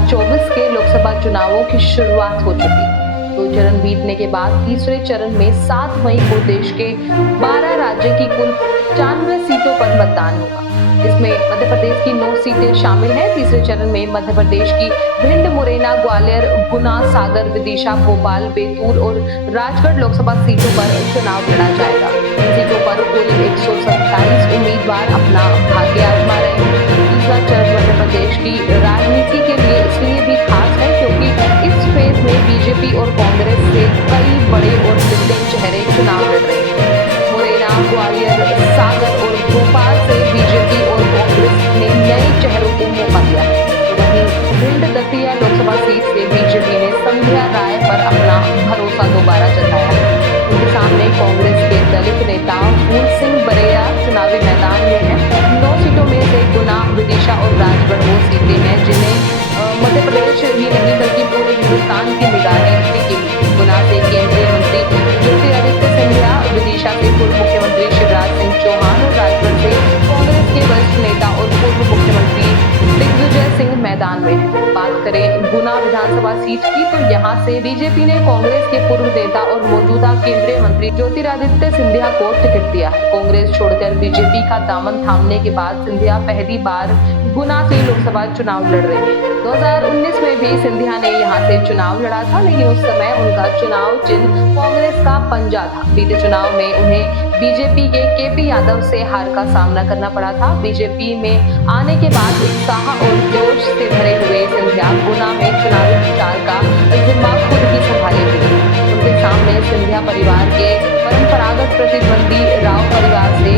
2024 के लोकसभा चुनावों की शुरुआत हो चुकी है। 2 चरण बीतने के बाद तीसरे चरण में 7 मई को देश के 12 राज्य की कुल 95 सीटों पर मतदान होगा। इसमें मध्य प्रदेश की 9 सीटें शामिल हैं। तीसरे चरण में मध्य प्रदेश की भिंड, मुरैना, ग्वालियर, गुना, सागर, विदिशा, भोपाल, बैतूल और राजगढ़ लोकसभा सीटों पर चुनाव लड़ा जाएगा। इन सीटों पर कुल 127 उम्मीदवार अपना भाग्य आजमा रहे हैं। तीसरा चरण मध्य प्रदेश की राजनीति के लिए इसलिए भी खास है क्योंकि इस फेज में बीजेपी और कांग्रेस से कई बड़े और दिग्गज चेहरे चुनाव लड़ रहे हैं। मुरैना, ग्वालियर, सागर और भोपाल से बीजेपी और कांग्रेस ने नए चेहरों को मौका दिया है। वहीं भिंड दतिया लोकसभा सीट से बीजेपी ने संध्या राय पर अपना भरोसा दोबारा जताया है। उनके सामने कांग्रेस के दलित नेता फूल सिंह बरेया चुनावी मैदान में हैं। 9 सीटों में से गुना, विदिशा और राजगढ़ वो सीटें हैं जिन्हें मध्य प्रदेश ही नहीं बल्कि पूरे हिंदुस्तान की निगाहें टिकी हुई। गुना से केंद्रीय मंत्री ज्योतिरादित्य सिंधिया, विदिशा से पूर्व मुख्यमंत्री शिवराज सिंह चौहान और राजगढ़ से कांग्रेस के वरिष्ठ नेता और पूर्व मुख्यमंत्री दिग्विजय सिंह मैदान में है। बात करें गुना विधानसभा सीट की तो यहाँ से बीजेपी ने कांग्रेस के पूर्व नेता और मौजूदा केंद्रीय मंत्री ज्योतिरादित्य सिंधिया को टिकट दिया है। कांग्रेस छोड़कर बीजेपी का दामन थामने के बाद सिंधिया पहली बार गुना से लोकसभा चुनाव लड़ रहे हैं। 2019 में भी सिंधिया ने यहाँ से चुनाव लड़ा था, लेकिन उस समय उनका चुनाव चिन्ह कांग्रेस का पंजा था। बीते चुनाव में उन्हें बीजेपी के केपी यादव से हार का सामना करना पड़ा था। बीजेपी में आने के बाद उत्साह और जोश से भरे हुए सिंधिया गुना में चुनावी प्रचार का जिम्मा खुद ही संभाले हुए। उनके सामने सिंधिया परिवार के परंपरागत प्रतिद्वंदी राव परिवार से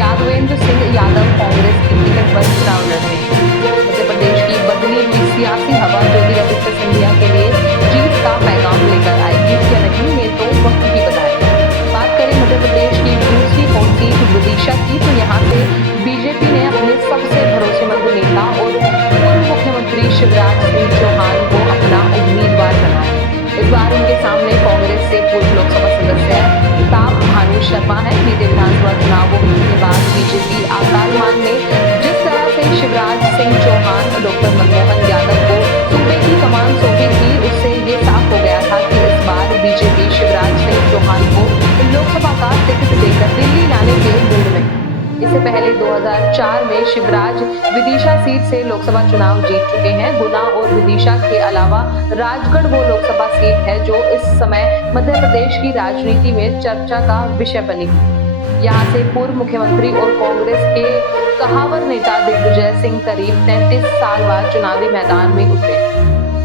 यादवेंद्र सिंह यादव कांग्रेस की टिकट पर चुनाव लड़ रहे हैं। मध्य प्रदेश की बदली हुई सियासी हवा ज्योतिरादित्य सिंधिया के लिए जीत का पैगाम लेकर आएगी या नहीं, ये तो वक्त ही बताएगा। बात करें मध्य प्रदेश की दूसरी सीट विदिशा की तो यहाँ से बीजेपी ने अपने सबसे भरोसेमंद नेता और पूर्व मुख्यमंत्री शिवराज सिंह चौहान को अपना उम्मीदवार बनाया। इस बार उनके सामने कांग्रेस से पूर्व लोकसभा सदस्य ताप भानु शर्मा है। बीते विधानसभा चुनावों के बाद बीजेपी आकालमान में जिस तरह से शिवराज सिंह चौहान, डॉक्टर मनमोहन यादव को सूबे की कमान सौंपी थी, उससे ये साफ हो गया था कि इस बार बीजेपी शिवराज सिंह चौहान को लोकसभा का टिकट देकर दिल्ली लाने के मूड में। इससे पहले 2004 में शिवराज विदिशा सीट से लोकसभा चुनाव जीत चुके हैं। गुना और विदिशा के अलावा राजगढ़ वो लोकसभा सीट है जो इस समय मध्य प्रदेश की राजनीति में चर्चा का विषय बनी हुई। यहाँ से पूर्व मुख्यमंत्री और कांग्रेस के कहावर नेता दिग्विजय सिंह करीब 33 साल बाद चुनावी मैदान में उतरे।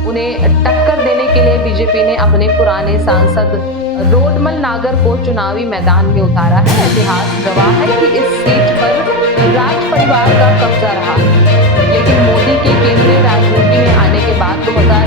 उन्हें टक्कर देने के लिए बीजेपी ने अपने पुराने सांसद रोडमल नागर को चुनावी मैदान में उतारा है। इतिहास गवाह है कि इस सीट पर राज परिवार का कब्जा रहा, लेकिन मोदी के केंद्रीय राजनीति में आने के बाद 2000